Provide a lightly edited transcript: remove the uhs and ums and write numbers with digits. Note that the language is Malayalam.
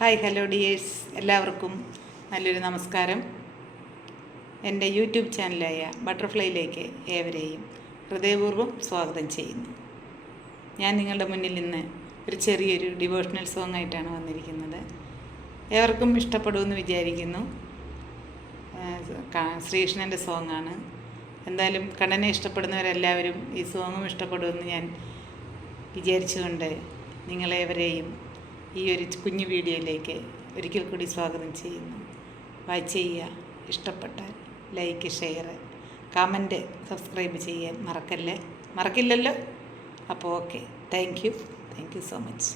ഹായ് ഹലോ ഡിയേഴ്സ്, എല്ലാവർക്കും നല്ലൊരു നമസ്കാരം. എൻ്റെ യൂട്യൂബ് ചാനലായ ബട്ടർഫ്ലൈയിലേക്ക് ഏവരെയും ഹൃദയപൂർവ്വം സ്വാഗതം ചെയ്യുന്നു. ഞാൻ നിങ്ങളുടെ മുന്നിൽ ഇന്ന് ഒരു ചെറിയൊരു ഡിവോഷണൽ സോങ് ആയിട്ടാണ് വന്നിരിക്കുന്നത്. ഏവർക്കും ഇഷ്ടപ്പെടുമെന്ന് വിചാരിക്കുന്നു. ശ്രീകൃഷ്ണൻ്റെ സോങ്ങാണ്. എന്തായാലും കണ്ണനെ ഇഷ്ടപ്പെടുന്നവരെല്ലാവരും ഈ സോങ്ങും ഇഷ്ടപ്പെടുമെന്ന് ഞാൻ വിചാരിച്ചുകൊണ്ട് നിങ്ങളേവരെയും ഈ ഒരു കുഞ്ഞു വീഡിയോയിലേക്ക് ഒരിക്കൽ കൂടി സ്വാഗതം ചെയ്യുന്നു. വാച്ച് ചെയ്യുക, ഇഷ്ടപ്പെട്ടാൽ ലൈക്ക്, ഷെയർ, കമൻറ്റ്, സബ്സ്ക്രൈബ് ചെയ്യാൻ മറക്കില്ലല്ലോ. അപ്പോൾ okay, thank you so much.